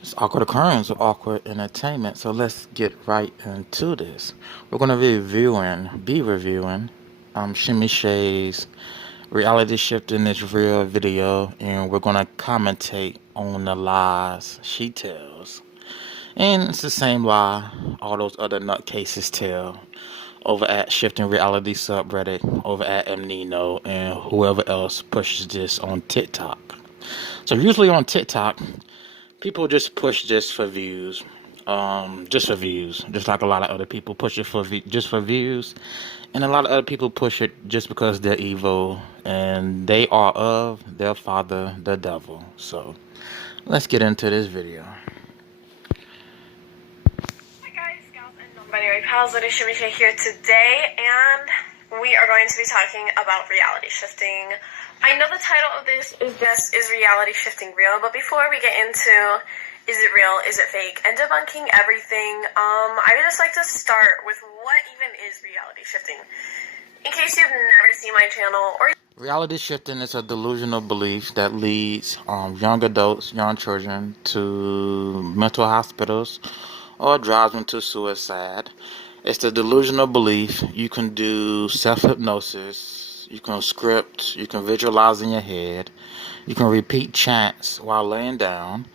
It's awkward occurrence of awkward entertainment. So let's get right into this. We're gonna be reviewing Shimmy Shays reality shifting this real video, and we're gonna commentate on the lies she tells. And it's the same lie all those other nutcases tell over at Shifting Reality subreddit, over at Mnino, and whoever else pushes this on TikTok. So usually on TikTok, people just push this for views. Just like a lot of other people push it just for views, and a lot of other people push it just because they're evil and they are of their father, the devil. So let's get into this video. Hi guys, gals, and non-binary pals. It is Shimmey here today, and we are going to be talking about reality shifting. I know the title of this is reality shifting real? But before we get into is it real, is it fake, and debunking everything, I would just like to start with what even is reality shifting. In case you've never seen my channel or Reality shifting is a delusional belief that leads young adults, young children to mental hospitals or drives them to suicide. It's the delusional belief you can do self-hypnosis, you can script, you can visualize in your head, you can repeat chants while laying down,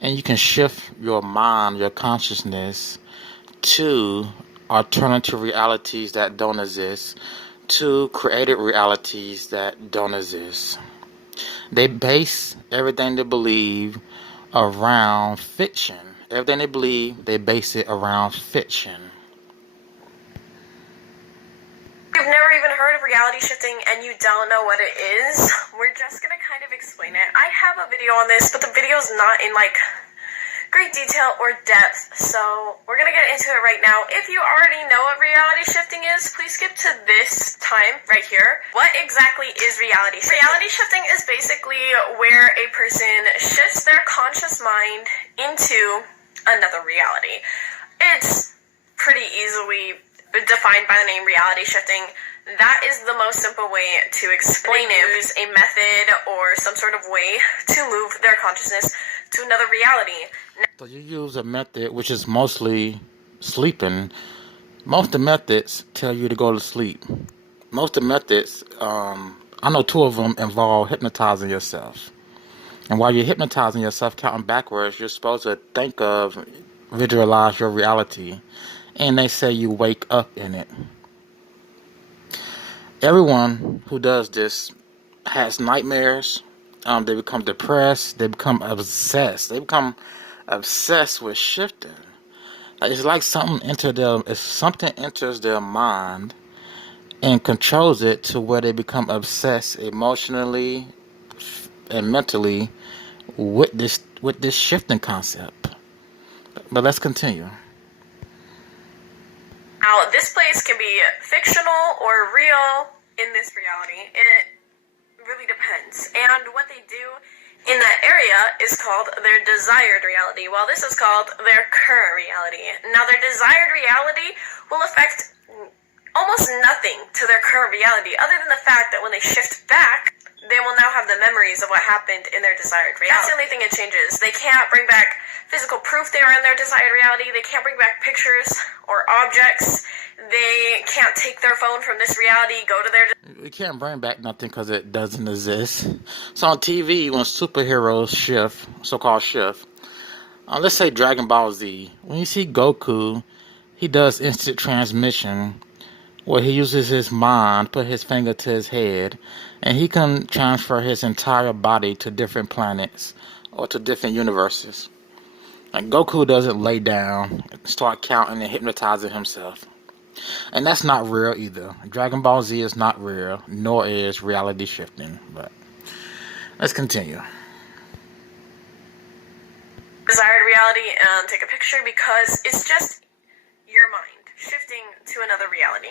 and you can shift your mind, your consciousness to alternative realities that don't exist, to created realities that don't exist. They base everything they believe around fiction. Everything they believe, they base it around fiction. you've never even heard of reality shifting and you don't know what it is, we're just going to kind of explain it. I have a video on this, but the video's not in great detail or depth, so we're going to get into it right now. If you already know what reality shifting is, please skip to this time right here. What exactly is reality shifting? Reality shifting is basically where a person shifts their conscious mind into another reality. It's pretty easily defined by the name reality shifting. That is the most simple way to explain it. Use a method or some sort of way to move their consciousness to another reality. So you use a method which is mostly sleeping. Most of the methods tell you to go to sleep. Most of the methods, I know two of them involve hypnotizing yourself. And while you're hypnotizing yourself, counting backwards, you're supposed to visualize your reality. And they say you wake up in it. Everyone who does this has nightmares. They become depressed. They become obsessed. They become obsessed with shifting. It's like something enters their mind and controls it to where they become obsessed emotionally and mentally with this shifting concept. But let's continue. Now, this place can be fictional or real in this reality. It really depends. And what they do in that area is called their desired reality, while this is called their current reality. Now, their desired reality will affect almost nothing to their current reality, other than the fact that when they shift back, they will now have the memories of what happened in their desired reality. That's the only thing it changes. They can't bring back physical proof they were in their desired reality. They can't bring back pictures or objects. They can't take their phone from this reality, go to their... We can't bring back nothing because it doesn't exist. So on TV, when superheroes so-called shift, let's say Dragon Ball Z, when you see Goku, he does instant transmission, where he uses his mind, put his finger to his head, and he can transfer his entire body to different planets or to different universes. And Goku doesn't lay down and start counting and hypnotizing himself. And that's not real either. Dragon Ball Z is not real, nor is reality shifting. But let's continue. Desired reality and take a picture, because it's just your mind shifting to another reality.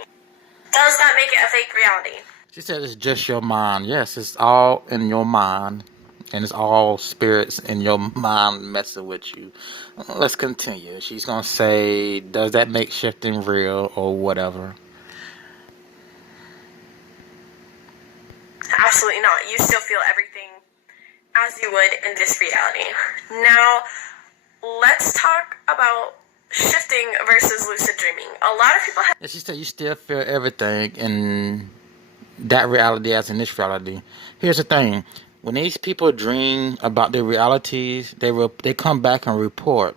Does that make it a fake reality? She said it's just your mind. Yes, it's all in your mind. And it's all spirits in your mind messing with you. Let's continue. She's going to say, does that make shifting real or whatever? Absolutely not. You still feel everything as you would in this reality. Now, let's talk about shifting versus lucid dreaming. A lot of people have... And she said you still feel everything in that reality as in this reality. Here's the thing. When these people dream about their realities, they come back and report.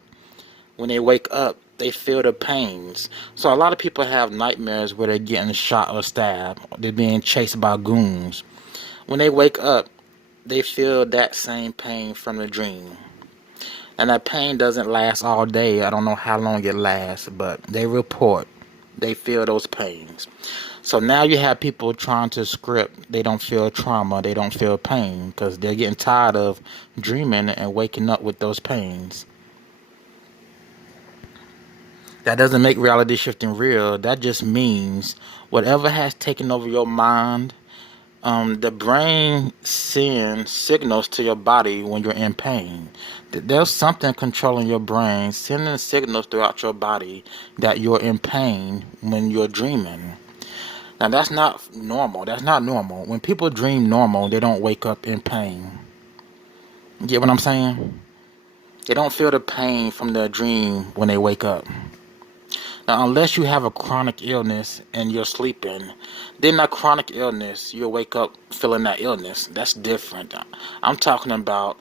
When they wake up, they feel the pains. So a lot of people have nightmares where they're getting shot or stabbed. They're being chased by goons. When they wake up, they feel that same pain from the dream. And that pain doesn't last all day. I don't know how long it lasts, but they report. They feel those pains. So now you have people trying to script. They don't feel trauma. They don't feel pain because they're getting tired of dreaming and waking up with those pains. That doesn't make reality shifting real. That just means whatever has taken over your mind, the brain sends signals to your body when you're in pain. There's something controlling your brain, sending signals throughout your body that you're in pain when you're dreaming. Now that's not normal. That's not normal. When people dream normal, they don't wake up in pain. You get what I'm saying? They don't feel the pain from their dream when they wake up. Now, unless you have a chronic illness and you're sleeping, then that chronic illness, you'll wake up feeling that illness. That's different. I'm talking about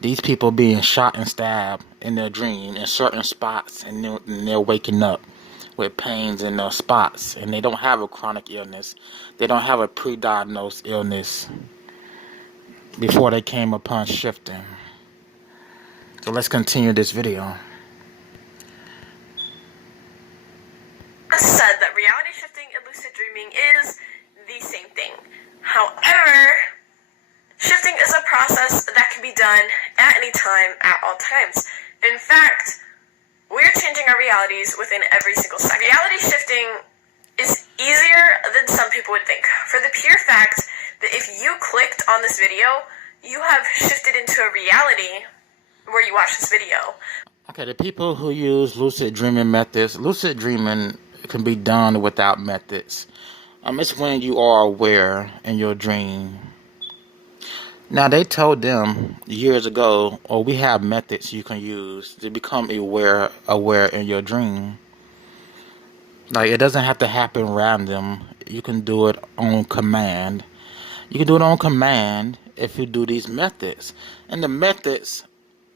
these people being shot and stabbed in their dream in certain spots, and they're waking up with pains in those spots, and they don't have a chronic illness. They don't have a pre-diagnosed illness before they came upon shifting. So let's continue this video. Said that reality shifting and lucid dreaming is the same thing. However, shifting is a process that can be done at any time, at all times. In fact, we're changing our realities within every single second. Reality shifting is easier than some people would think, for the pure fact that if you clicked on this video, you have shifted into a reality where you watch this video. Okay, the people who use lucid dreaming methods, lucid dreaming can be done without methods. It's when you are aware in your dream. Now, they told them years ago, we have methods you can use to become aware in your dream. Like, it doesn't have to happen random. You can do it on command. You can do it on command if you do these methods. And the methods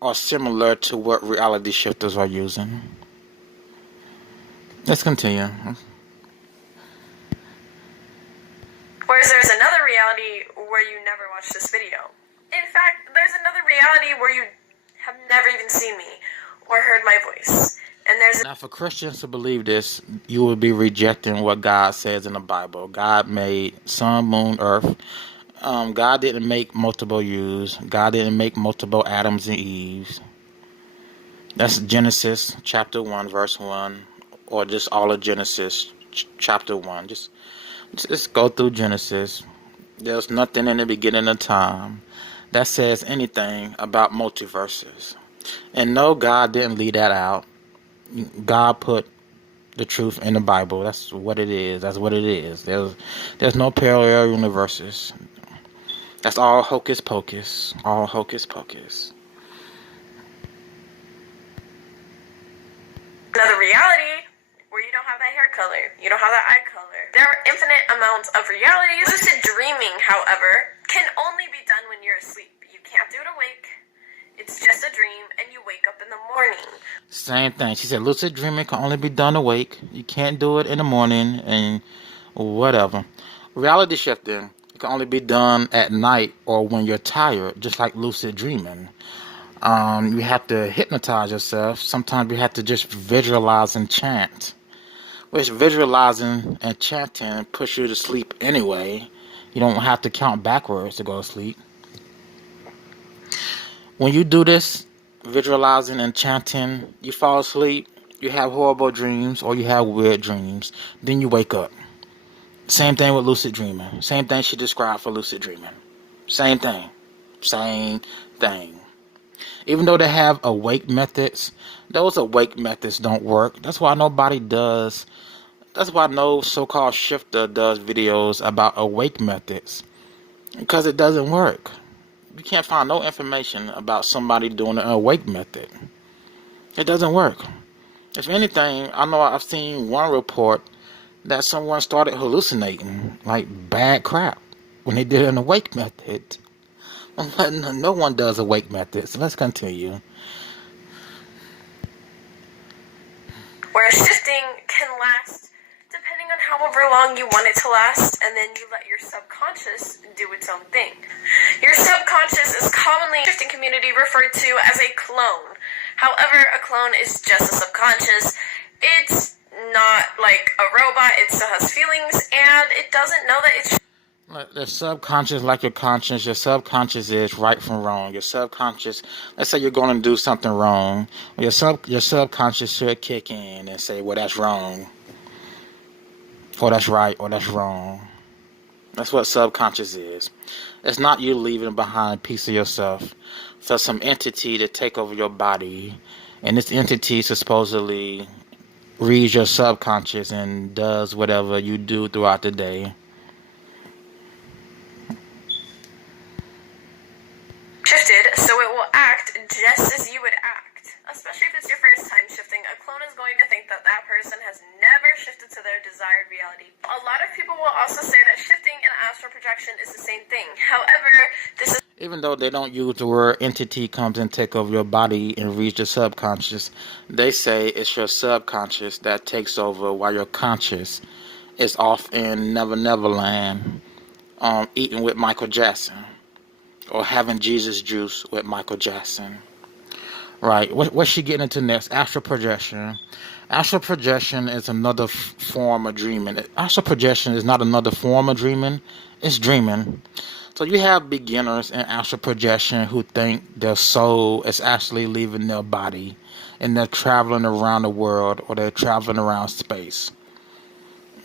are similar to what reality shifters are using. Let's continue. Whereas there's another reality where you never watched this video. In fact, there's another reality where you have never even seen me or heard my voice. And there's Now, for Christians to believe this, you will be rejecting what God says in the Bible. God made sun, moon, earth. God didn't make multiple yous. God didn't make multiple Adams and Eves. That's Genesis chapter 1, verse 1. Or just all of Genesis chapter 1. Just go through Genesis. There's nothing in the beginning of time that says anything about multiverses. And no, God didn't leave that out. God put the truth in the Bible. That's what it is. That's what it is. There's no parallel universes. That's all hocus pocus. All hocus pocus. another reality where you don't have that hair color, you don't have that eye color. There are infinite amounts of realities. Lucid dreaming, however, can only be done when you're asleep. You can't do it awake. It's just a dream, and you wake up in the morning. Same thing. She said lucid dreaming can only be done awake. You can't do it in the morning and whatever. Reality shifting can only be done at night or when you're tired, just like lucid dreaming. You have to hypnotize yourself. Sometimes you have to just visualize and chant. Which visualizing and chanting push you to sleep anyway. You don't have to count backwards to go to sleep. When you do this, visualizing and chanting, you fall asleep, you have horrible dreams, or you have weird dreams. Then you wake up. Same thing with lucid dreaming. Same thing she described for lucid dreaming. Same thing. Same thing. Even though they have awake methods, those awake methods don't work. That's why nobody does. That's why no so-called shifter does videos about awake methods. Because it doesn't work. You can't find no information about somebody doing an awake method. It doesn't work. If anything, I know I've seen one report that someone started hallucinating, like bad crap, when they did an awake method. No one does awake method, so let's continue. Where shifting can last depending on however long you want it to last, and then you let your subconscious do its own thing. Your subconscious is commonly in the shifting community referred to as a clone. However, a clone is just a subconscious. It's not like a robot, it still has feelings, and it doesn't know that it's... The subconscious, like your conscience, your subconscious is right from wrong. Your subconscious, let's say you're going to do something wrong, your subconscious should kick in and say, well, that's wrong, or that's right, or that's wrong. That's what subconscious is. It's not you leaving behind a piece of yourself for some entity to take over your body, and this entity supposedly reads your subconscious and does whatever you do throughout the day. Shifted, so it will act just as you would act. Especially if it's your first time shifting, a clone is going to think that that person has never shifted to their desired reality. A lot of people will also say that shifting and astral projection is the same thing. However, this is... Even though they don't use the word entity comes and take over your body and reach your subconscious, they say it's your subconscious that takes over while your conscious is off in Never Never Land, eating with Michael Jackson, or having Jesus juice with Michael Jackson. Right, what's she getting into next? Astral projection. Astral projection is another form of dreaming. Astral projection is not another form of dreaming, it's dreaming. So you have beginners in astral projection who think their soul is actually leaving their body and they're traveling around the world or they're traveling around space.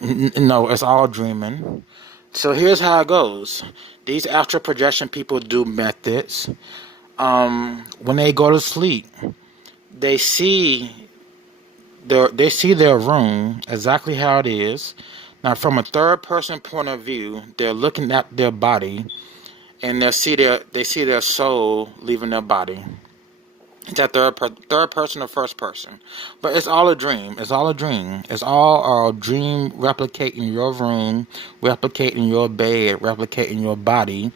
No, it's all dreaming. So here's how it goes. These astral projection people do methods. When they go to sleep, they see their room exactly how it is. Now, from a third person point of view, they're looking at their body, and they see their soul leaving their body. It's that third person or first person, but it's all a dream. It's all a dream. It's all a dream replicating your room, replicating your bed, replicating your body,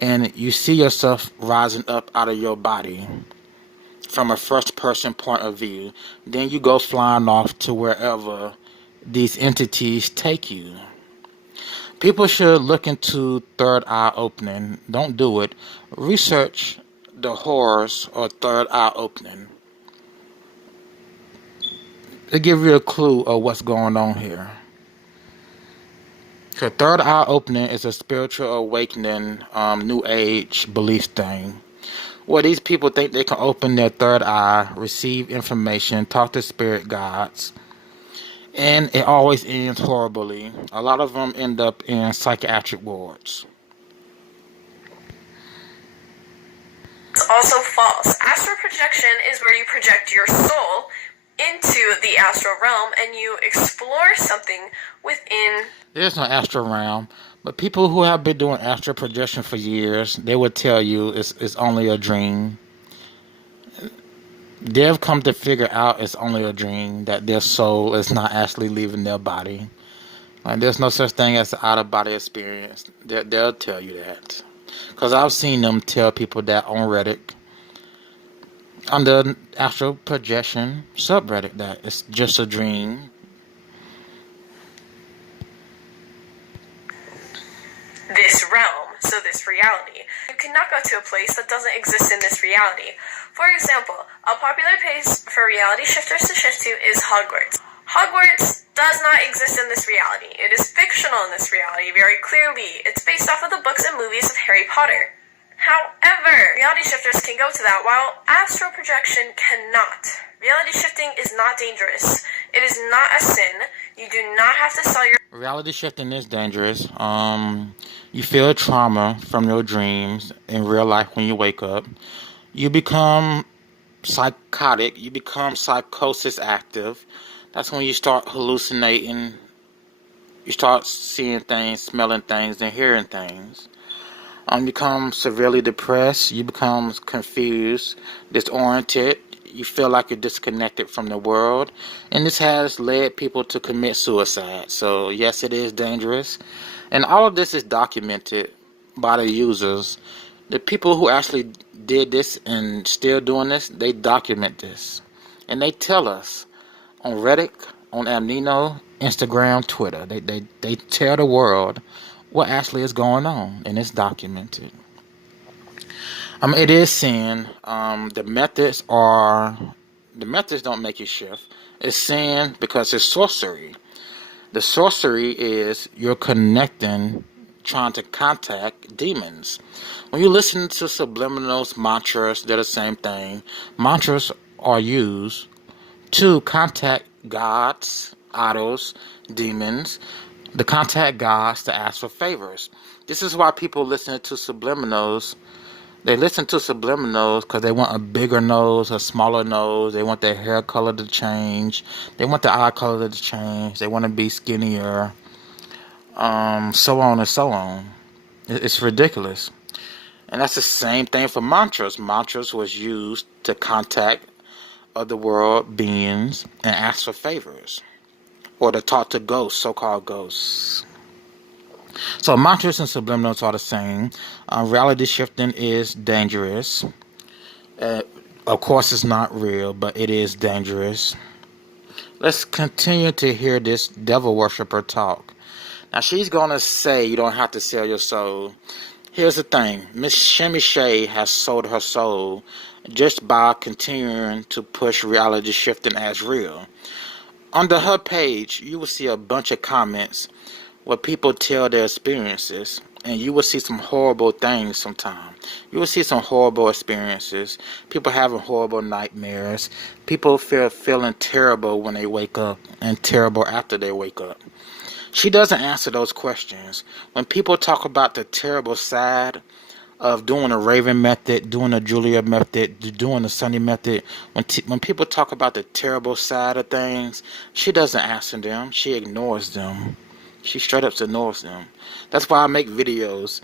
and you see yourself rising up out of your body from a first person point of view. Then you go flying off to wherever these entities take you. People should look into third eye opening. Don't do it. Research the horrors of third eye opening. To give you a clue of what's going on here. So third eye opening is a spiritual awakening, new age belief thing. Where these people think they can open their third eye, receive information, talk to spirit guides, and it always ends horribly. A lot of them end up in psychiatric wards. It's also false. Astral projection is where you project your soul into the astral realm and you explore something within... There's no astral realm, but people who have been doing astral projection for years, they would tell you it's only a dream. They've come to figure out it's only a dream, that their soul is not actually leaving their body. Like, there's no such thing as an out-of-body experience. They'll tell you that. Because I've seen them tell people that on Reddit, on the astral projection subreddit, that it's just a dream. This realm, so this reality. You cannot go to a place that doesn't exist in this reality. For example, a popular place for reality shifters to shift to is Hogwarts. Hogwarts does not exist in this reality. It is fictional in this reality, very clearly. It's based off of the books and movies of Harry Potter. However, reality shifters can go to that, while astral projection cannot. Reality shifting is not dangerous. It is not a sin. You do not have to sell your... Reality shifting is dangerous. You feel trauma from your dreams in real life when you wake up. You become psychotic. You become psychosis active. That's when you start hallucinating. You start seeing things, smelling things, and hearing things. You become severely depressed. You become confused, disoriented. You feel like you're disconnected from the world, and this has led people to commit suicide. So yes, it is dangerous, and all of this is documented by the users. The people who actually did this and still doing this, they document this, and they tell us on Reddit, on Amnino, Instagram, Twitter. They tell the world what actually is going on, and it's documented. It is sin. The methods don't make you shift. It's sin because it's sorcery. The sorcery is you're connecting, trying to contact demons. When you listen to subliminals, mantras, they're the same thing. Mantras are used to contact gods, idols, demons, to contact gods to ask for favors. This is why people listen to subliminals. They listen to subliminals because they want a bigger nose, a smaller nose. They want their hair color to change. They want their eye color to change. They want to be skinnier. So on and so on. It's ridiculous. And that's the same thing for mantras. Mantras was used to contact other world beings and ask for favors. Or to talk to ghosts, so-called ghosts. So mantras and subliminals are the same. Reality shifting is dangerous. Of course, it's not real, but it is dangerous. Let's continue to hear this devil worshiper talk. Now, she's going to say you don't have to sell your soul. Here's the thing. Miss Shimmey Shays has sold her soul just by continuing to push reality shifting as real. Under her page, you will see a bunch of comments where people tell their experiences, and you will see some horrible things sometimes. You will see some horrible experiences. People having horrible nightmares. People feeling terrible when they wake up and terrible after they wake up. She doesn't answer those questions. When people talk about the terrible side of doing a Raven method, doing a Julia method, doing the Sunny method, when people talk about the terrible side of things, she doesn't answer them. She ignores them. She straight up ignores them. That's why I make videos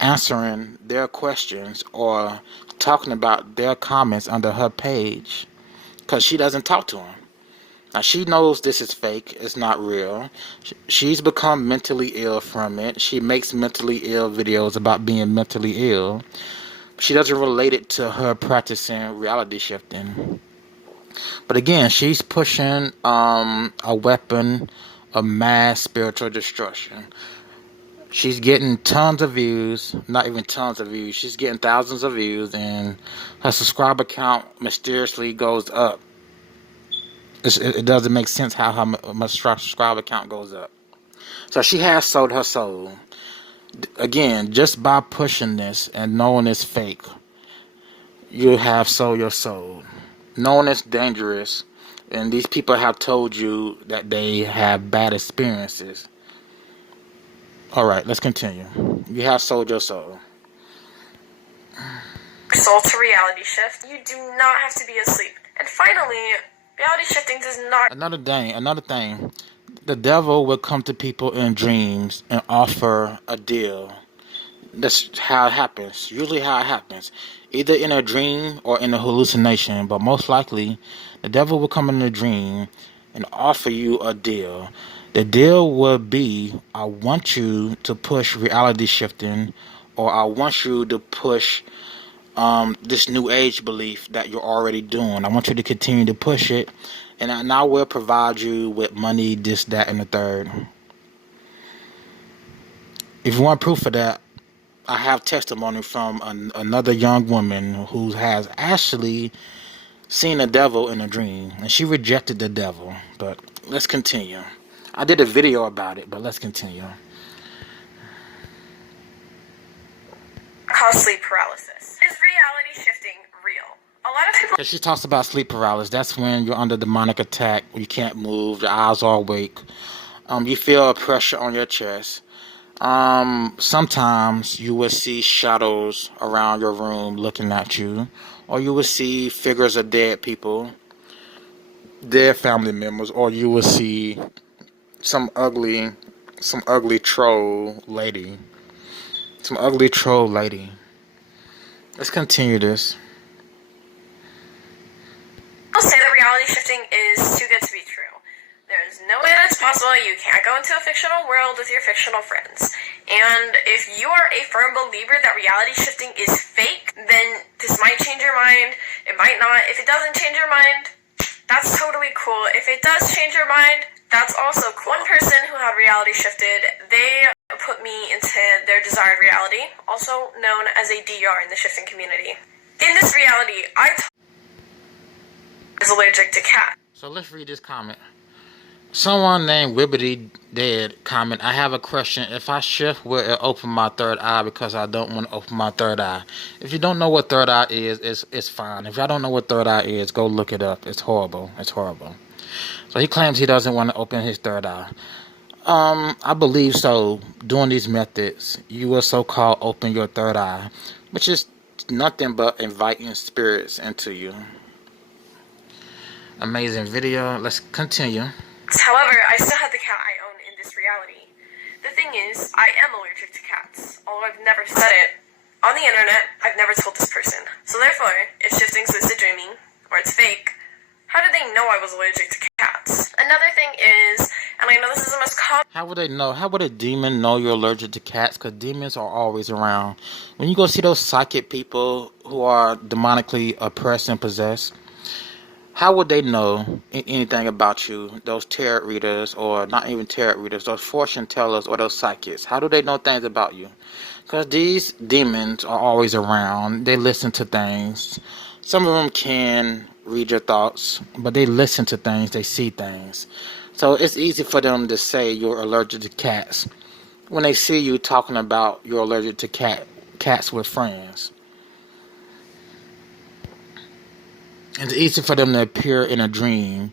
answering their questions or talking about their comments under her page, because she doesn't talk to them. Now, she knows this is fake. It's not real. She's become mentally ill from it. She makes mentally ill videos about being mentally ill. She doesn't relate it to her practicing reality shifting. But again, she's pushing a weapon of mass spiritual destruction. She's getting tons of views, not even tons of views. She's getting thousands of views, and her subscriber count mysteriously goes up. It doesn't make sense how her subscriber count goes up. So she has sold her soul. Again, just by pushing this and knowing it's fake, you have sold your soul. Knowing it's dangerous, and these people have told you that they have bad experiences. Alright, let's continue. You have sold your soul. Soul to reality shift. You do not have to be asleep. And finally, reality shifting does not... Another thing. The devil will come to people in dreams and offer a deal. That's how it happens. Usually how it happens. Either in a dream or in a hallucination. But most likely, the devil will come in a dream and offer you a deal. The deal will be, I want you to push reality shifting, or I want you to push this new age belief that you're already doing. I want you to continue to push it, and I will provide you with money, this, that, and the third. If you want proof of that, I have testimony from another young woman who has actually seen the devil in a dream, and she rejected the devil. But let's continue. I did a video about it, but let's continue. Called sleep paralysis. Is reality shifting real? A lot of people... She talks about sleep paralysis. That's when you're under demonic attack. You can't move. Your eyes are awake. You feel a pressure on your chest. Sometimes you will see shadows around your room looking at you, or you will see figures of dead people, dead family members, or you will see some ugly troll lady. Some ugly troll lady. Let's continue this. shifting is too good to be true. There's no way that's possible. You can't go into a fictional world with your fictional friends. And if you are a firm believer that reality shifting is fake, then this might change your mind. It might not. If it doesn't change your mind, that's totally cool. If it does change your mind, that's also cool. One person who had reality shifted, they put me into their desired reality, also known as a DR in the shifting community. In this reality, I was allergic to cats. So let's read this comment. Someone named Wibbity Dead comment, I have a question. If I shift, will it open my third eye? Because I don't want to open my third eye. If you don't know what third eye is, it's fine. If y'all don't know what third eye is, go look it up. It's horrible. It's horrible. So he claims he doesn't want to open his third eye. I believe so. Doing these methods, you will so-called open your third eye, which is nothing but inviting spirits into you. Amazing video. Let's continue. However, I still have the cat I own in this reality. The thing is, I am allergic to cats, although I've never said it. On the internet, I've never told this person. So therefore, if shifting's lucid dreaming, or it's fake, how did they know I was allergic to cats? Another thing is, and I know this is the most common... How would they know? How would a demon know you're allergic to cats? Because demons are always around. When you go see those psychic people who are demonically oppressed and possessed, how would they know anything about you? Those tarot readers, or not even tarot readers, those fortune tellers or those psychics. How do they know things about you? Because these demons are always around. They listen to things. Some of them can read your thoughts, but they listen to things. They see things. So it's easy for them to say you're allergic to cats when they see you talking about you're allergic to cats with friends. It's easy for them to appear in a dream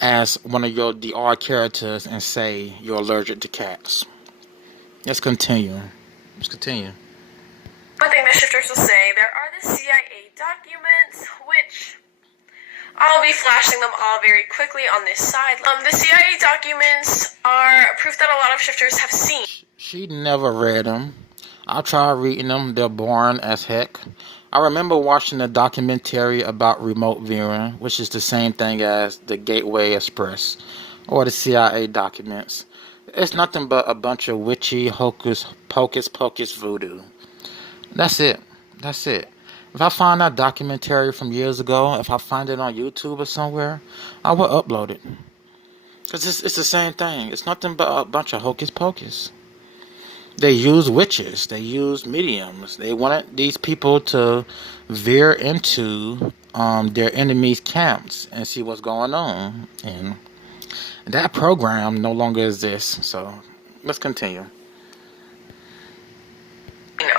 as one of your DR characters and say you're allergic to cats. Let's continue. One thing the shifters will say, there are the CIA documents, which I'll be flashing them all very quickly on this side. The CIA documents are proof that a lot of shifters have seen. She never read them. I tried reading them. They're boring as heck. I remember watching a documentary about remote viewing, which is the same thing as the Gateway Express or the CIA documents. It's nothing but a bunch of witchy hocus pocus voodoo. That's it. If I find that documentary from years ago, if I find it on YouTube or somewhere, I will upload it. Because it's the same thing. It's nothing but a bunch of hocus pocus. They use witches. They use mediums. They wanted these people to veer into their enemies' camps and see what's going on. And that program no longer exists. So let's continue.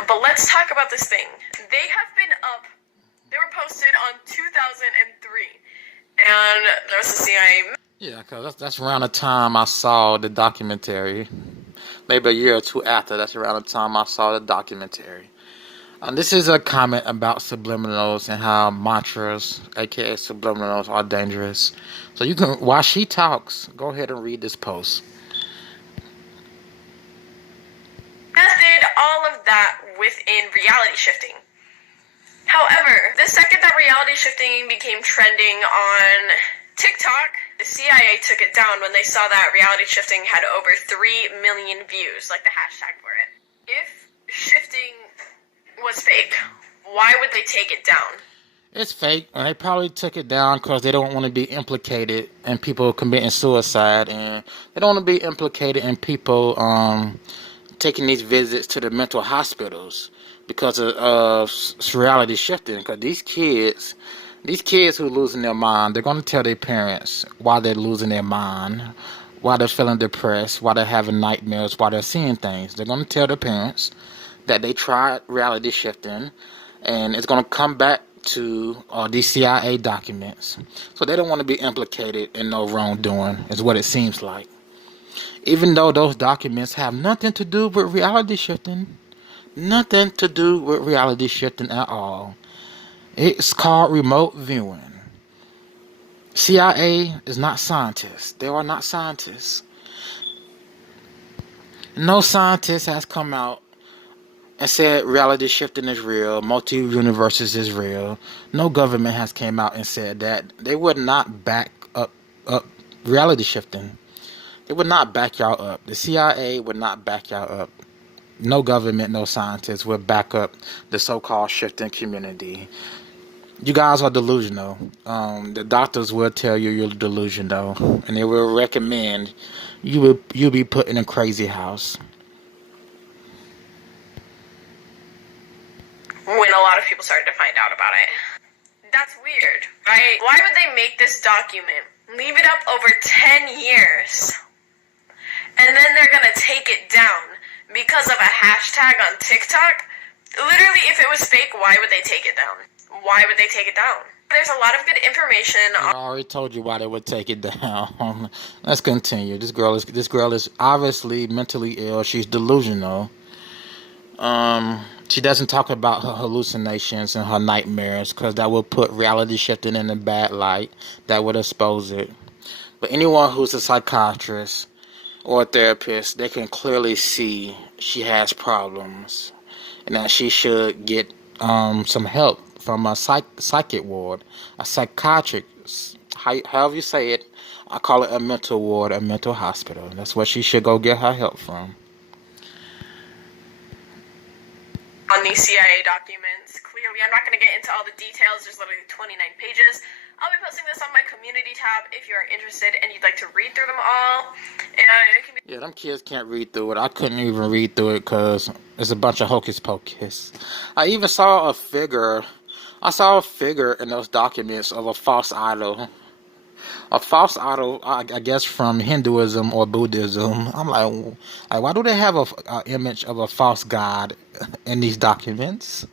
But let's talk about this thing. They have been up. They were posted on 2003. And there's the CIA. Yeah, because that's around the time I saw the documentary. Maybe a year or two after, that's around the time I saw the documentary. This is a comment about subliminals and how mantras, aka subliminals, are dangerous. So you can, while she talks, go ahead and read this post. Did all of that within reality shifting. However, the second that reality shifting became trending on TikTok, the CIA took it down when they saw that reality shifting had over 3 million views, like the hashtag for it. If shifting was fake, why would they take it down? It's fake, and they probably took it down because they don't want to be implicated in people committing suicide, and they don't want to be implicated in people taking these visits to the mental hospitals because of reality shifting. Because these kids who are losing their mind, they're going to tell their parents why they're losing their mind, why they're feeling depressed, why they're having nightmares, why they're seeing things. They're going to tell their parents that they tried reality shifting, and it's going to come back to these CIA documents. So they don't want to be implicated in no wrongdoing, is what it seems like. Even though those documents have nothing to do with reality shifting. Nothing to do with reality shifting at all. It's called remote viewing. CIA is not scientists. They are not scientists. No scientist has come out and said reality shifting is real, multi-universes is real. No government has came out and said that. They would not back up reality shifting. They would not back y'all up. The CIA would not back y'all up. No government, no scientists would back up the so-called shifting community. You guys are delusional. The doctors will tell you you're delusional, and they will recommend you be put in a crazy house. When a lot of people started to find out about it. That's weird, right? Why would they make this document, leave it up over 10 years, and then they're gonna take it down because of a hashtag on TikTok? Literally, if it was fake, why would they take it down? Why would they take it down? There's a lot of good information. I already told you why they would take it down. Let's continue. This girl is obviously mentally ill. She's delusional. She doesn't talk about her hallucinations and her nightmares because that would put reality shifting in a bad light. That would expose it. But anyone who's a psychiatrist or a therapist, they can clearly see she has problems and that she should get some help from a psychic ward, a psychiatric, however you say it. I call it a mental ward, a mental hospital. That's where she should go get her help from. On these CIA documents, clearly, I'm not going to get into all the details. There's literally 29 pages. I'll be posting this on my community tab if you're interested and you'd like to read through them all. And it can be. Yeah, them kids can't read through it. I couldn't even read through it because it's a bunch of hocus pocus. I even saw a figure. I saw a figure in those documents of a false idol. A false idol, I guess, from Hinduism or Buddhism. I'm like, why do they have a image of a false god in these documents?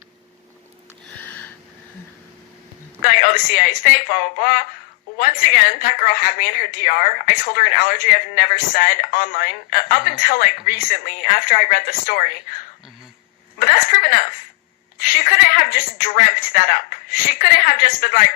Like, oh, the CIA is fake, blah, blah, blah. Once again, that girl had me in her DR. I told her an allergy I've never said online, up until, like, recently, after I read the story. Mm-hmm. But that's proof enough. She couldn't have just dreamt that up. She couldn't have just been like,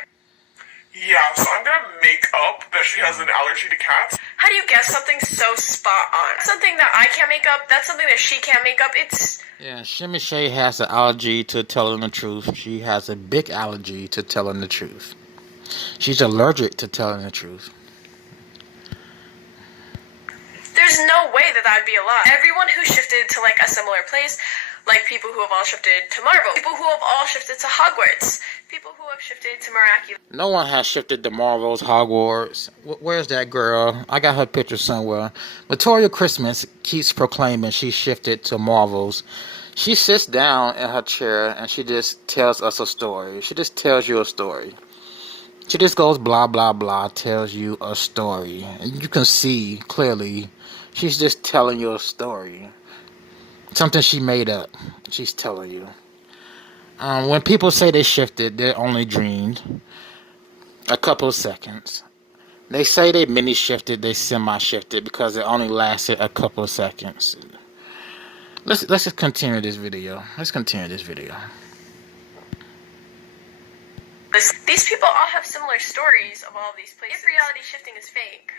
yeah, so I'm gonna make up that she has an allergy to cats. How do you guess something so spot on? Something that I can't make up, that's something that she can't make up. It's... Yeah, Shimmey Shay has an allergy to telling the truth. She has a big allergy to telling the truth. She's allergic to telling the truth. There's no way that would be a lie. Everyone who shifted to, like, a similar place, like people who have all shifted to Marvel, people who have all shifted to Hogwarts, people who have shifted to Miraculous. No one has shifted to Marvel's Hogwarts. Where's that girl? I got her picture somewhere. Victoria Christmas keeps proclaiming she shifted to Marvel's. She sits down in her chair and she just tells us a story. She just tells you a story. She just goes blah, blah, blah, tells you a story. And you can see clearly she's just telling you a story. Something she made up. She's telling you. When people say they shifted, they only dreamed a couple of seconds. They say they mini shifted, they semi shifted because it only lasted a couple of seconds. Let's just continue this video. Let's continue this video. These people all have similar stories of all of these places. If reality shifting is fake,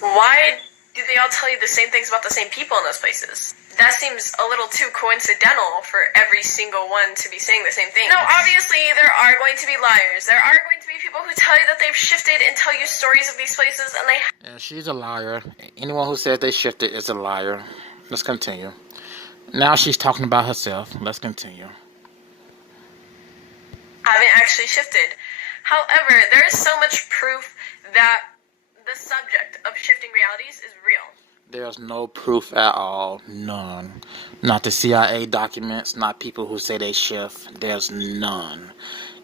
why do they all tell you the same things about the same people in those places? That seems a little too coincidental for every single one to be saying the same thing. No, obviously there are going to be liars. There are going to be people who tell you that they've shifted and tell you stories of these places and they... Yeah, she's a liar. Anyone who says they shifted is a liar. Let's continue. Now she's talking about herself. Let's continue. Haven't actually shifted. However, there is so much proof that the subject of shifting realities is real. There's no proof at all. None. Not the CIA documents, not people who say they shift. There's none.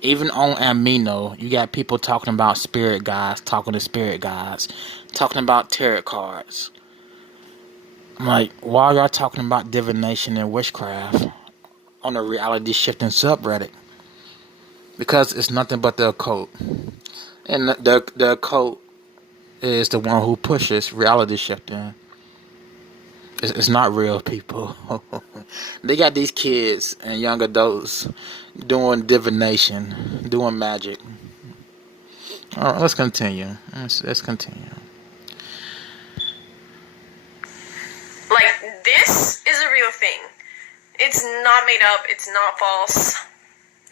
Even on Amino, you got people talking about spirit guides, talking to spirit guides, talking about tarot cards. I'm like, why are y'all talking about divination and witchcraft on the reality shifting subreddit? Because it's nothing but the occult. And the occult is the one who pushes reality shifting. It's not real people. They got these kids and young adults doing divination, doing magic. All right, let's continue. Let's continue. Like, this is a real thing. It's not made up. It's not false.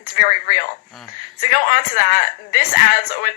It's very real. To go on to that, this adds with